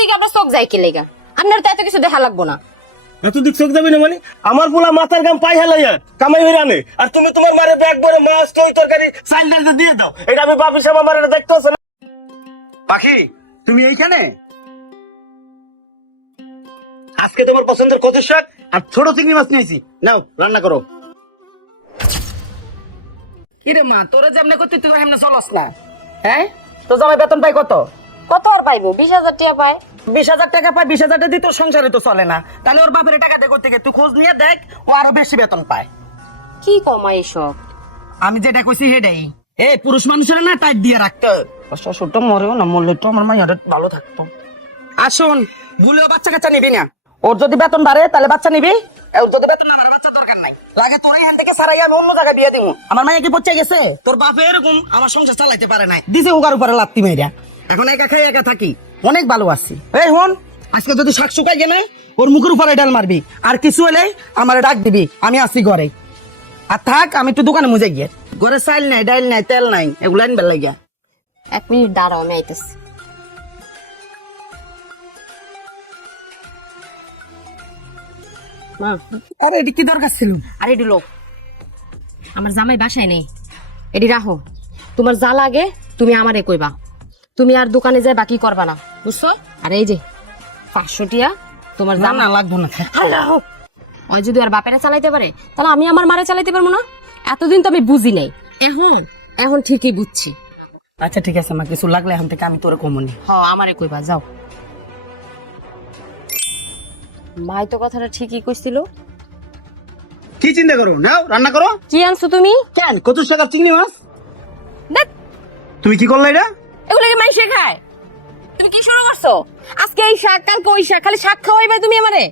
দিকে আপনার চোখ যায় কি লেগা? আপনার তো এত কিছু দেখা লাগবো না। এত দিক চোখ যাবি না মানে? আমার পোলা মাথার গাম পাই হেলাইয়া কামাই হইরা আনে, আর তুমি তোমার মারে ব্যাগ ভরে মাছ তৈ তরকারি চাল ডাল দিয়ে দাও। এটা আমি বাপ হিসাবে আমার এটা দেখতে হচ্ছে না। পাখি, তুমি এইখানে? আজকে তোমার পছন্দের কচুর শাক আর ছোট চিংড়ি মাছ নিয়েছি, নাও রান্না করো। কিরে মা, তোরা যেমন করতে তুই এমনি চলস না? হ্যাঁ, তো জামাই বেতন পাই কত? কত আর পাইবো? 20,000 টাকা পায়। 20,000 টাকা পায়, 20,000 টাকা দিয়ে তোর সংসারে তো চলে না। তাহলে ওর বাপের টাকা দিয়ে করতে গিয়ে তুই খোঁজ নিয়ে দেখ, ও আরো বেশি বেতন পায়। কি কমাই সব? আমি যেটা কইছি সেটাই। পুরুষ মানুষের না টাইট দিয়ে রাখতে শ্বশুরটা মরেও না, মরলে তো আমার মাইয়াটা ভালো থাকতো। আসুন, ভুলেও বাচ্চা কাচ্চা নিবি না। ওর যদি বেতন বাড়ে তাহলে বাচ্চা নিবি, ওর যদি বেতন না বাড়ে বাচ্চা দরকার নাই। লাগে তোর এখান থেকে সারাই আমি অন্য জায়গায় বিয়ে দিব। আমার মাইয়া কি পচে গেছে? তোর বাপে এরকম আমার সংসার চালাইতে পারে নাই, দিছে ওগার উপরে লাত্তি মেয়েরা। এখন একা খাই একা থাকি, অনেক ভালো আছি। এই হন, আজকে যদি শাক শুকাই গেলে ওর মুখের উপরে ডাল মারবি, আর কিছু হলে আমার ডাক দিবি, আমি আসি ঘরে। আর থাক, আমি একটু দোকানে মুজে গিয়ে। ঘরে চাল নাই, ডাল নাই, তেল নাই, এগুলো আনবে লাগিয়া। 1 মিনিট দাঁড়াও, আমি আইতেছি। মা, আরে এটা কি দরকার ছিল? আরে এডি লোক, আমার জামাই বাসায় নেই, এডি রাখো। তোমার যা লাগে তুমি আমারে কইবা, তুমি আর দোকানে যাই বাকি করবা না, বুঝছো? আর এই যে 500 টিয়া তোমার না জামা না, লাগবো না। রাখো। ওই যদি আর বাপেরা চালাইতে পারে তাহলে আমি আমার মারে চালাইতে পারবো না? এতদিন তো আমি বুঝি নাই, এখন এখন ঠিকই বুঝছি। আচ্ছা ঠিক আছে মা, কিছু লাগলে এখন থেকে আমি তোরে কমনি। আমারে কইবা, যাও। ভাই তো কথাটা ঠিকই কইছিল। কি চিন্তা করো, নাও রান্না করো। কি আনছো তুমি? কেন কচুর শাক আর চিংড়ি মাছ? দেখ, তুমি কি করলে এটা? এগুলো কি মাইসে খায়? তুমি কি শুরু করছো? আজকে এই শাক, কালকে ওই শাক, খালি শাক খাওয়াইবে তুমি আমারে?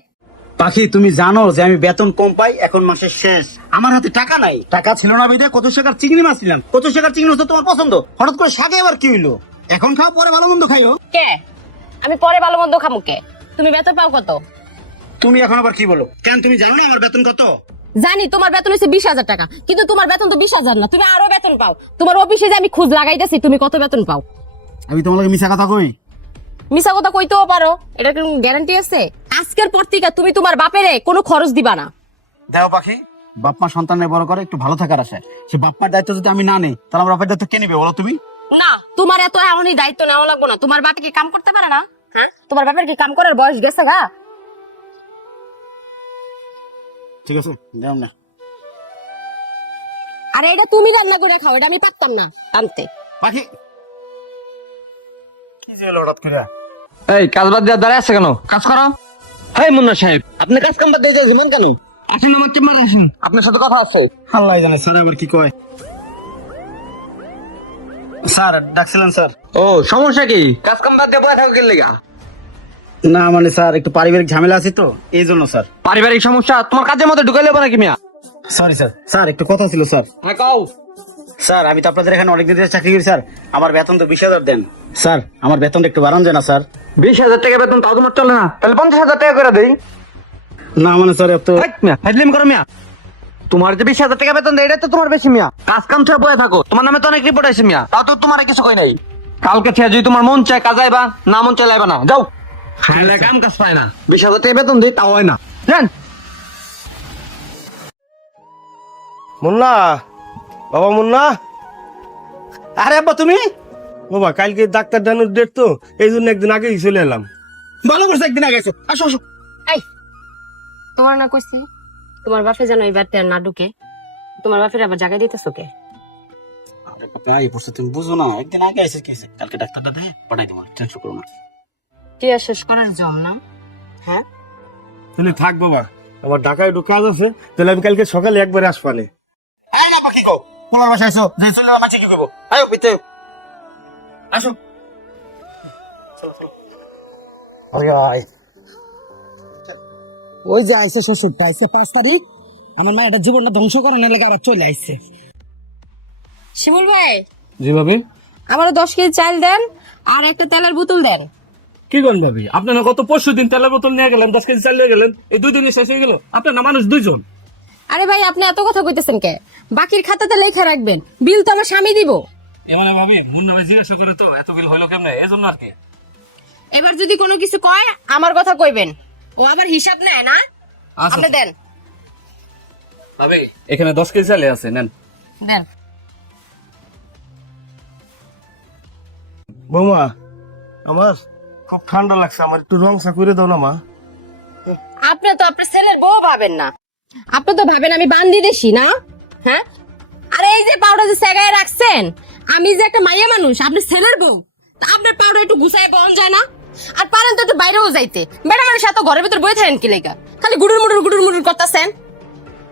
পাখি, তুমি জানো যে আমি বেতন কম পাই, এখন মাসের শেষ, আমার হাতে টাকা নাই। টাকা ছিল না বিদে কচুর শাক আর চিংড়ি মাছ নিলাম। কচুর শাক আর চিংড়ি মাছ তো তোমার পছন্দ, হঠাৎ করে শাকে আবার কি হইলো? এখন খাও, পরে ভালো মন্দ খাইও। কে? আমি পরে ভালো মন্দ খামু কে? তুমি বেতন পাও কত? তুমি এখন আবার কি বলো? কেন তুমি জানো না আমার বেতন কত? জানি তোমার বেতন হচ্ছে 20,000 টাকা, কিন্তু তোমার বেতন তো 20,000 না, তুমি আরো বেতন পাও। তোমার অফিসে যে আমি খোঁজ লাগাইতেছি তুমি কত বেতন পাও। আমি তোমাকে মিছা কথা কই? মিছা কথা কইতেও পারো, এটা কোনো গ্যারান্টি আছে? আজকের পর থেকে তুমি তোমার বাপেরে কোনো খরচ দিবা না। দেখো পাখি, বাপ মা সন্তানের বড় করে একটু ভালো থাকার আশায়, সে বাপ মার দায়িত্ব যদি আমি না নেই তাহলে আমার বাপের দায়িত্ব কে নিবে বলো তুমি? না, তোমার এত এমনই দায়িত্ব নেওয়া লাগবে না। তোমার বাপে কি কাম করতে পারে না? হ্যাঁ, তোমার বাপের কি কাম করার বয়স গেছে গা? ঠিক আছে, যাও না। আরে এটা তুমি রান্না করে খাও, এটা আমি পারতাম না আনতে। পাখি, কি যে হলো হঠাৎ করে? এই কাজ বাদ দিয়ে দাঁড়ায় আছে কেন? কাজ করো। হাই মুন্না সাহেব, আপনি কাজ কাম বাদ দিয়ে যাচ্ছেন কেন? আসেন আমার চেম্বারে আসেন, আপনার সাথে কথা আছে। আল্লাহ জানে স্যার আবার কি কয়। Sir ডাকছিলেন sir? ও, সমস্যা কি? কাজ কাম বাদ দিয়ে বসে থাকো কেন লাগা? না মানে স্যার, একটু পারিবারিক ঝামেলা আছে তো, এই জন্য স্যার। পারিবারিক সমস্যা তোমার কাজের মধ্যে ঢুকাইলে হবে নাকি মিয়া? Sorry sir. স্যার একটু কথা ছিল স্যার। হ্যাঁ কও। স্যার আমি তো আপনাদের এখানে অনেকদিন ধরে চাকরি করি স্যার, আমার বেতন তো 20,000 দেন স্যার, আমার বেতনটা একটু বাড়ান যায় না স্যার? 20,000 টাকা বেতন তাও তোমার চলে না, তাহলে 50,000 টাকা করে দেই। না মানে স্যার এত মিয়া ফাইজলিম করো মিয়া। তোমার যে 20,000 টাকা বেতন দেয় এটা তো তোমার বেশি মিয়া। কাজ কাম ছেড়ে বসে থাকো, তোমার নামে তো অনেক রিপোর্ট আছে মিয়া, তাও তো তোমার কিছু কই নাই। কালকে থেকে যদি তোমার মন চায় কাজ আইবা, না মন চাইলে আইবা না, যাও। খাইলে কাম কাজ পায় না, 20,000 টাকা বেতন দেই তাও হয় না, জান। মুন্না, বাবা মুন্না। আরে আব্বা তুমি? বাবা কালকে ডাক্তার দেখানোর ডেট তো, এই জন্য একদিন আগেই চলে এলাম। ভালো করছো একদিন আগে এসো, আসো আসো। এই, তোমার না কইছি তোমার বাপে যেন এই বাড়িতে আর না ঢুকে? তোমার বাপের আবার জায়গা দিতেছো কে? আরে বাবা আই পড়ছে, তুমি বুঝো না, একদিন আগে এসে কেছে, কালকে ডাক্তারটা দেখে পাঠাই দেবো, টেনশন করো না। কি আর শেষ করার জম না? হ্যাঁ, তাহলে থাক বাবা, আমার ঢাকায় একটু কাজ আছে, তাহলে আমি কালকে সকালে একবারে আসবানে। তোমার বাসায় এসো, যে চলে মাছি কি করবো, আয়ো পিতে আসো। ওই যে আইসে শ্বশুরটা, আইসে 5 তারিখ, আমার মা এটা জীবনটা ধ্বংস করানোর লেগে আবার চলে আইসে। শিমুল ভাই, জি ভাবি। আমারও 10 কেজি চাল দেন আর একটা তেলের বোতল দেন। কি করেন ভাবি, আপনারা গত 5 দিন তেলের বোতল নিয়ে গেলেন, 10 কেজি চাল নিয়ে গেলেন, এই 2 দিনে শেষ হয়ে গেল। আপনার না মানুষ 2 জন। আরে ভাই, আপনি এত কথা কইতেছেন কে? বাকির খাতাতে লেখা রাখবেন, বিল তো আমার স্বামী দিব। এ মানে ভাবি মুন্না ভাই জিজ্ঞাসা করে তো এত বিল হইলো কেমনে, এই জন্য আর কি। এবার যদি কোনো কিছু কয় আমার কথা কইবেন। ও আবার হিসাব নেয় না। আচ্ছা। আপনি দেন ভাবি এখানে 10 কেজি চালে আছে, নেন। দেন। বৌমা, আমার খুব ঠান্ডা লাগছে, আমার একটু রং চা করে দাও না মা। আপনি তো আপনার ছেলের বউ ভাবেন না, আপনি তো ভাবেন আমি বান্দি দেশি না। হ্যাঁ, আরে এই যে পাউডার যে সেগায় রাখছেন, আমি যে একটা মাইয়া মানুষ, আপনি ছেলের বউ, তা আপনার পাউডার একটু গুছায় পাওয়া যায় না? আর পারেন তো একটু বাইরেও যাইতে, বেটা মানুষ এত ঘরের ভিতর বই থাকেন কি লেগা? খালি গুড়ুর মুড়ুর করতেছেন।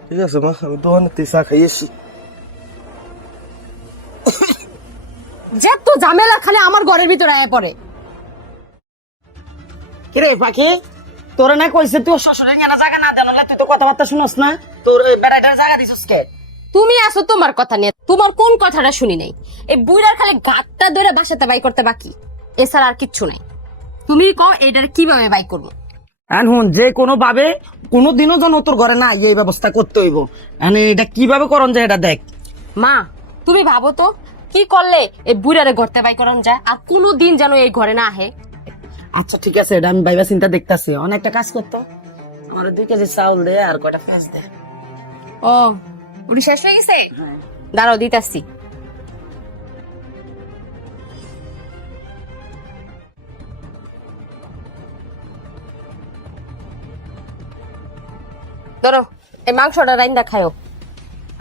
ঠিক আছে মা, আমি দোকানে চা খাইয়েছি। যে তো ঝামেলা খালি আমার ঘরের ভিতর আয়া পড়ে। কিরে পাখি, তোরে না কইছে তুই শ্বশুরের না জায়গা না দেন, তুই তো কথাবার্তা শুনস না, তোর বেড়াটার জায়গা দিছিস কে? তুমি আসো তোমার কথা নিয়ে, তোমার কোন কথাটা শুনি নাই? এই বুইড়ার খালি গাটটা ধরে বাসাতে বাই করতে বাকি, এছাড়া আর কিচ্ছু নাই। তুমি কও এইটার কিভাবে বাই করবো? এখন যে কোনো ভাবে কোনোদিনও যেন তোর ঘরে না এই ব্যবস্থা করতে হইব। মানে এটা কিভাবে করন যায় এটা দেখ। মা তুমি ভাবো তো কি করলে এই বুড়ারে ঘরতে বাই করন যায়, আর কোনো দিন যেন এই ঘরে না আহে। আচ্ছা ঠিক আছে, এটা আমি ভাইবা চিন্তা দেখতাছি। অনেকটা কাজ করতো, আমার 2 কেজি চাউল দে আর কয়টা পেঁয়াজ দে। ও উড়ি শেষ হয়ে গেছে, দাঁড়াও দিতাছি। ধরো এই মাংসটা রাইন্দা খায়ো।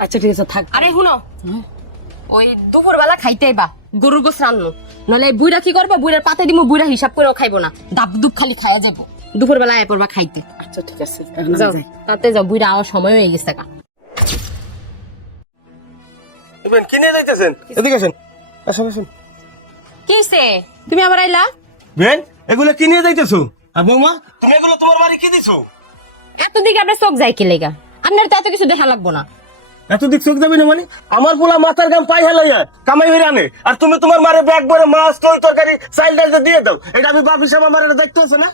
আচ্ছা ঠিক আছে থাক। আরে শুনো, ওই দুপুর বেলা খাইতে আইবা গরুর গোস রান্নো, নাহলে এই বুইড়া কি করবো, বুইড়ার পাতে দিমু, বুইড়া হিসাব করেও খাইবো না, ডাব দুপ খালি খাওয়া যাবো। দুপুর বেলা আয় পড়বা খাইতে। আচ্ছা ঠিক আছে, এখন আমি যাও যাই। তাতে যাও, বুইড়া আওয়ার সময় হয়ে গেছে। ইবেন কিনে যাইতেছেন, এদিকে আসেন, আসেন আসেন। কিসে তুমি আবার আইলা? বেন এগুলো কিনে যাইতেছো? আর বৌমা, তুমি এগুলো তোমার বাড়ি কি দিছো? এত দিকে আপনার চোখ যায় কি লেগা? আপনার তো এত কিছু দেখা লাগবো না। এত দিক চোখ যাবি না মানে? আমার পোলা মাথার গাম পাই হেলাইয়া কামাই হয়ে আনে, আর তুমি তোমার মারে ব্যাগ ভরে মাছ তৈ তরকারি চাইল ডাল দিয়ে দাও। এটা আমি বাপ হিসাবে আমার এটা দেখতে হচ্ছে না?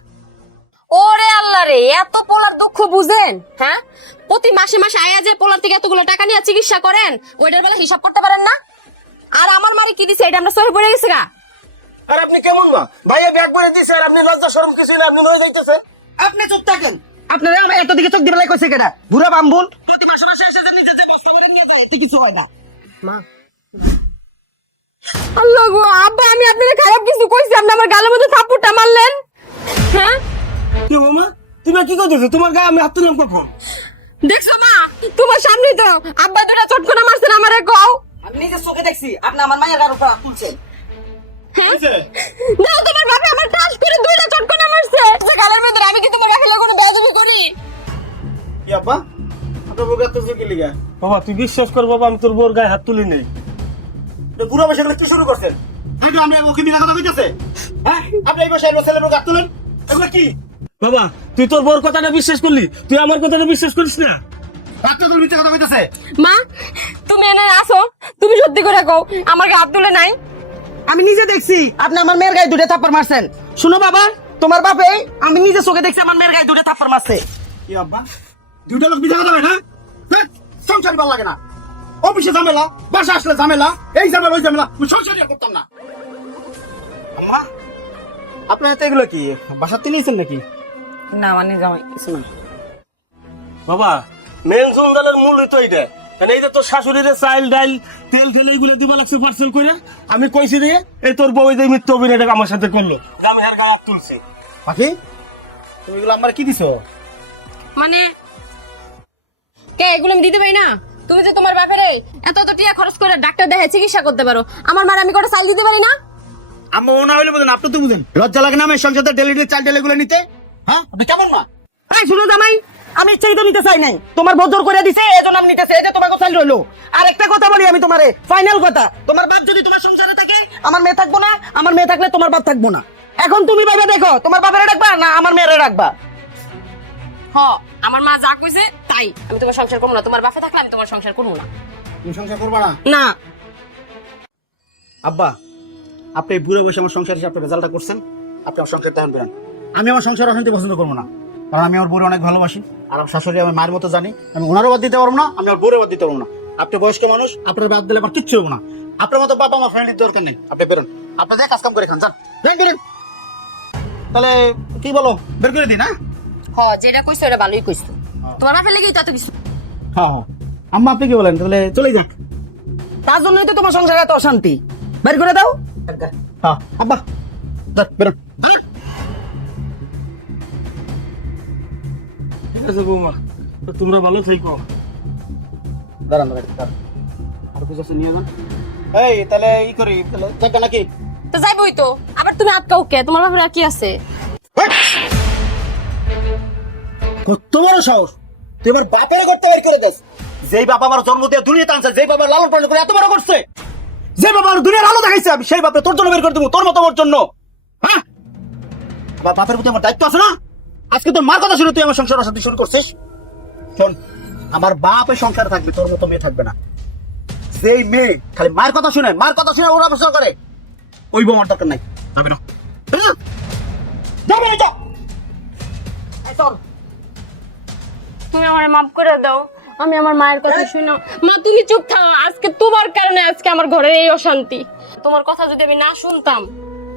ওরে আল্লাহ রে, এত পোলার দুঃখ বুঝেন? হ্যাঁ, প্রতি মাসে মাসে আয়া যে পোলার থেকে এতগুলো টাকা নিয়ে চিকিৎসা করেন, ওইটার বেলা হিসাব করতে পারেন না? আর আমার মারি কি দিছে এটা আমরা সরে পড়ে গেছে গা। আর আপনি কেমন মা, ভাইয়া ব্যাগ ভরে দিছে আর আপনি লজ্জা শরম কিছুই না, আপনি নয় যাইতেছেন। আপনি চুপ থাকেন। আপনারা আমার এত দিকে চোখ দিবেলাই কইছে কেডা? বুড়া বাম্বুল প্রতি মাসে মাসে এসে যে নিজে যে বস্তা করে নিয়ে যায়, এতে কিছু হয় না। মা আল্লাহ গো, আব্বা আমি আপনাকে খারাপ কিছু কইছি, আপনি আমার গালের মধ্যে থাপ্পড়টা মারলেন। হ্যাঁ কি বৌমা, তুমি কি করতেছো? তোমার গায়ে আমি হাত তুললাম কখন? দেখছো মা, তোমার সামনে তো আব্বা দুটা চটকনা মারছেন আমারে কও। আমি নিজে চোখে দেখছি আপনি আমার মায়ের গার উপর তুলছেন। হ্যাঁ দাও, তোমার বাবা আমার টাস করে দুইটা চটকনা মারছে। যে গালের মধ্যে আমি কি তোমার বাপের কোনো বেয়াদবি করি? কি আব্বা, আপনার বউ এত জেগে লিগা? বাবা তুই বিশ্বাস কর বাবা, আমি তোর বউর গায়ে হাত তুলি নেই। বুড়া বসে কি শুরু করছেন? আগে আমরা ওকে বিনা কথা কইতেছে, হ্যাঁ? আপনি এই বসে ছেলের বউ হাত তুলেন, এগুলো কি? বাবা তুই তোর বউর কথাটা বিশ্বাস করলি, তুই আমার কথাটা বিশ্বাস করিস না? রাত্রে তোর মিথ্যা কথা কইতেছে। মা তুমি এনে আসো, তুমি সত্যি করে কও আমার গায়ে হাত তুলে নাই? আমি নিজে দেখছি আপনি আমার মেয়ের গায়ে 2টা থাপ্পড় মারছেন। শুনো বাবা, তোমার বাপে আমি নিজে চোখে দেখছি আমার মেয়ের গায়ে 2টা থাপ্পড় মারছে। কি আব্বা, দুইটা লোক মিথ্যা কথা হয় না? সংসার ভালো লাগে না, অফিসে ঝামেলা, বাসা আসলে ঝামেলা, এই ঝামেলা ওই ঝামেলা, সংসারই আর করতাম না। আম্মা আপনার হাতে এগুলো কি বাসাতে নিয়েছেন নাকি? না মানে জামাই কিছু না। বাবা মেন জঞ্জালের মূল তো এইটা, মানে এই যে তোর শাশুড়ির চাইল ডাইল তেল ঠেলে এইগুলো দিবা লাগছে পার্সেল করে। আমি কইছি রে এই তোর বউ যে মিথ্যা অভিনয়টা আমার সাথে করলো, আমি হার গায়ে হাত তুলছি। বাকি তুমি এগুলো আমার কি দিছো? মানে কে এগুলো আমি দিতে পারি না? তুমি যে তোমার বাপের এত টাকা খরচ করে ডাক্তার দেখে চিকিৎসা করতে পারো, আমার মার আমি করে চাল দিতে পারি না? আম্মা ও না হইলে বলেন, আপনি তো বুঝেন লজ্জা লাগে না আমার সংসারে ডেলিভারি চাল ডাল এগুলো নিতে? হ্যাঁ আপনি কেমন মা? এই শুনো জামাই, আমি ইচ্ছাই তো নিতে চাই নাই, তোমার বজর করে দিছে এজন্য আমি নিতেছি, এই যে তোমার কথা রইলো। আর একটা কথা বলি আমি তোমারে, ফাইনাল কথা, তোমার বাপ যদি তোমার সংসারে থাকে আমার মেয়ে থাকবো না, আমার মেয়ে থাকলে তোমার বাপ থাকবো না। এখন তুমি ভাবে দেখো তোমার বাপেরে রাখবা না আমার মেয়েরে রাখবা। হ আমার মা যা কইছে তাই, আমি তোমার সংসার করবো না, তোমার বাপে থাকলে আমি তোমার সংসার করবো না। তুমি সংসার করবা না? না আব্বা, আপনি বুড়ো বসে আমার সংসার হিসেবে রেজাল্টটা করছেন, আপনি আমার সংসার তেমন বেরান। আমি আমার সংসার অশান্তি পছন্দ করবো না, কারণ আমি আমার বউরে অনেক ভালোবাসি, আর আমার শাশুড়ি আমার মায়ের মতো জানি। আমি ওনারও বাদ দিতে পারবো না, আমি আমার বউরে বাদ দিতে পারবো না। আপনি বয়স্ক মানুষ, আপনার বাদ দিলে আমার কিচ্ছু হবো না। আপনার মতো বাবা আমার ফ্যামিলির দরকার নেই, আপনি বেরোন, আপনি যে কাজ কাম করে খান, যান বেরোন। তাহলে কি বলো, বের করে দিই না? হ যেটা কইছো এটা ভালোই কইছো, তোমার বাপের লেগেই তো এত কিছু। হ্যাঁ হ্যাঁ, আম্মা আপনি কি বলেন? তাহলে চলে যাক। তার জন্যই তো তোমার সংসারে এত অশান্তি। বের করে দাও। হ্যাঁ আব্বা, ধর, বেরোন। আরে, ঠিক আছে বৌমা, তো তোমরা ভালো থেকো। দাঁড়ান দাঁড়ান, আর কিছু আছে নিয়ে যান। এই তাহলে ই করি, তাহলে যাবে নাকি? তো যাইবই তো, আবার তুমি আটকাও কে? তোমার বাপের আর কি আছে? কত বড় সাহস, তুই এবার বাপের করতে বের করে দেস। যেই বাপ আমার জন্ম দিয়ে দুনিয়াতে আনছে, যেই বাবা লালন পালন করে এত বড় করছে, যে বাবা আমার দুনিয়ার আলো দেখাইছে, আমি সেই বাপে তোর জন্য বের করে দেবো, তোর মতো ওর জন্য। হ্যাঁ, আবার বাপের প্রতি আমার দায়িত্ব আছে না? আজকে তোর মার কথা শুনে তুই আমার সংসার অশান্তি শুরু করছিস। শোন, আমার বাপ এই সংসার থাকবে, তোর মতো মেয়ে থাকবে না। যেই মেয়ে খালি মায়ের কথা শুনে, মার কথা শুনে ওরা অবসর করে, ওই বউ আমার দরকার নাই। যাবে না, যাবে না, যা। এই চল। তুমি আমার মাফ করে দাও, আমি আমার মায়ের কথা শুনো। মা তুমি চুপ থাকো, আজকে তোমার কারণে আজকে আমার ঘরের এই অশান্তি। তোমার কথা যদি আমি না শুনতাম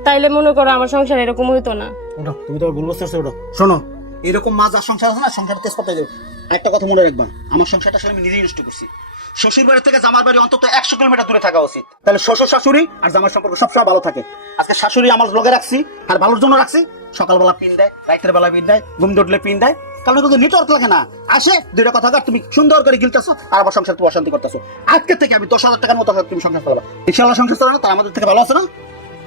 তাইলে মনে করো আমার সংসার এরকম হইতো না। ওঠো, তুমি তো ভুল বুঝতেছো। ওঠো, শোনো, এরকম মা যার সংসার আছে না, সংসারটা তেজ করতে যাবে। একটা কথা মনে রাখবা, আমার সংসারটা আসলে আমি নিজেই নষ্ট করছি। শ্বশুর বাড়ি থেকে জামার বাড়ি অন্তত 100 কিলোমিটার দূরে থাকা উচিত, তাহলে শ্বশুর শাশুড়ি আর জামার সম্পর্ক সবসময় ভালো থাকে। আজকে শাশুড়ি আমার লগে রাখছি, আর ভালোর জন্য রাখছি। সকালবেলা পিন দেয়, রাতের বেলা পিন দেয়, ঘুম ধরলে পিন দেয়, কারণ কিন্তু নেটওয়ার্ক লাগে না। আসে দুইটা কথা কার, তুমি সুন্দর করে গিলতেছো, আর আমার সংসার তুমি অশান্তি করতেছো। আজকে থেকে আমি 10,000 টাকার মতো তুমি সংসার চালাবা, ইনশাআল্লাহ। সংসার চালানো তার আমাদের থেকে ভালো আছে না?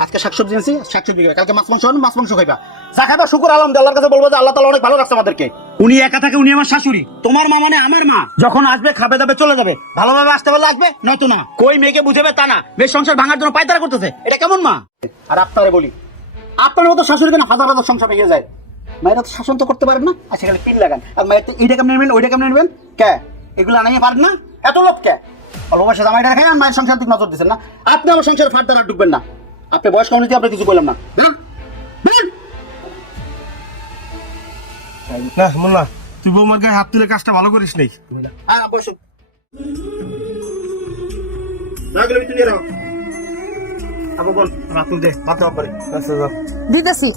আজকে শাকসবজি এনেছি, শাকসবজি খাইবা, কালকে মাছ মাংস আনো, মাছ মাংস খাইবা। যা খাইবা শুকুর আলহামদুলিল্লাহ, আল্লাহর কাছে বলবো যে আল্লাহ তাআলা অনেক ভালো রাখছে আমাদেরকে। উনি একা থাকে, উনি আমার শাশুড়ি, তোমার মা মানে আমার মা। যখন আসবে খাবে দাবে চলে যাবে, ভালোভাবে আসতে পারলে আসবে, নয়তো না। কই মেয়েকে বুঝাবে তা না, মেয়ের সংসার ভাঙার জন্য পায়তারা করতেছে, এটা কেমন মা? আর আপনারে বলি, আপনার মতো শাশুড়ি কেন হাজার হাজার সংসার ভেঙে যায়? মায়েরা তো শাসন তো করতে পারেন না, আর সেখানে পিন লাগান। আর মায়ের তো এইটা কেমন নেবেন, ওইটা কেমন নেবেন, কে এগুলো আনাইয়ে পারেন না? এত লোক কে ভালোবাসা জামাইটা রাখেন, আর মায়ের সংসার দিকে নজর দিচ্ছেন না। আপনি আমার সংসার ফাট দ্বারা ঢুকবেন না। আপনি বয়স কম আপনি কিছু বললাম না। না মোল্লা, তুই বৌমার গায়ে হাত তুলে কাজটা ভালো করিস নাই। হ্যাঁ বসুন, রাগলে ভিতরে নিয়ে রাখো। আবার বল, রাতুল দে, ভাত খাওয়া পরে। আচ্ছা, যাও। দিতেছি।